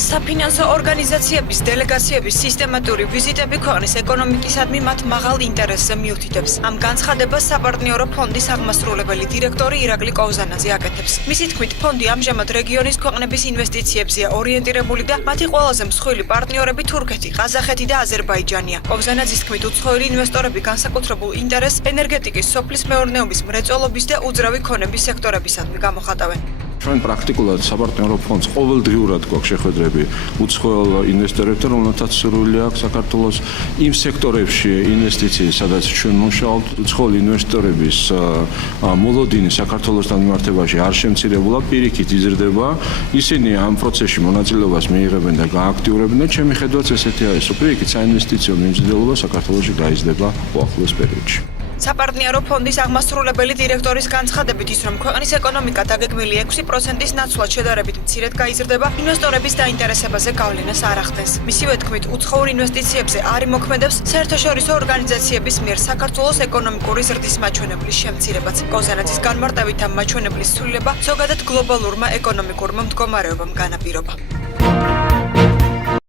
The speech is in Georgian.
საფინანსო ორგანიზაციების დელეგაციების სისტემატური ვიზიტები ქვეყნის ეკონომიკისადმი მათ მაღალ ინტერესზე მიუთითებს. Ამ განცხადებას საპარტნიორო ფონდის აღმასრულებელი დირექტორი ირაკლი კოვზანაძე აკეთებს. მისი თქმით, ფონდი ამჟამად რეგიონის ქვეყნების ინვესტიციებზეა ორიენტირებული და მათი ყველაზე მსხვილი პარტნიორები თურქეთი, ყაზახეთი და აზერბაიჯანია. კოვზანაძის თქმით, უცხოელი ინვესტორები განსაკუთრებულ ინტერესს ენერგეტიკის, სოფლის მეურნეობის, მრეწველობის და უძრავი ქონების სექტორებისადმი გამოხატავენ. ჩვენ პრაქტიკულად საპარტნიორო ფონდს ყოველდღიურად გვაქვს შეხვედრები უცხოელ ინვესტორებთან, რომელთაც სურვილი აქვს საქართველოს იმ სექტორებში ინვესტიციის, სადაც ჩვენ მუშაობთ, უცხოელი ინვესტორების მოლოდინი საქართველოსთან მიმართებაში არ შემცირებულა, პირიქით იზრდება. ისინი ამ პროცესში მონაწილეობას მიიღებენ და გააქტიურებენ და ჩემი ხედვაც ესეთი არის, რომ პირიქით საინვესტიციო მიმზიდველობა საქართველოში გაიზრდება უახლოეს პერიოდში. საპარტნიორო ფონდის აღმასრულებელი დირექტორის განცხადებით ის, რომ ქვეყნის ეკონომიკა დაგეგმილი 6%-ის ნაცვლად შედარებით მცირედ გაიზრდება, ინვესტორების დაინტერესებაზე გავლენას არ ახდენს. მისივე თქმით, უცხოურ ინვესტიციებზე არ იმოქმედებს საერთაშორისო ორგანიზაციების მიერ საქართველოს ეკონომიკური ზრდის მაჩვენებლის შემცირებაც. კოვზანაძის განმარტებით ამ მაჩვენებლის ცვლილება ზოგადად გლობალურმა ეკონომიკურმა მდგომარეობამ განაპირობა.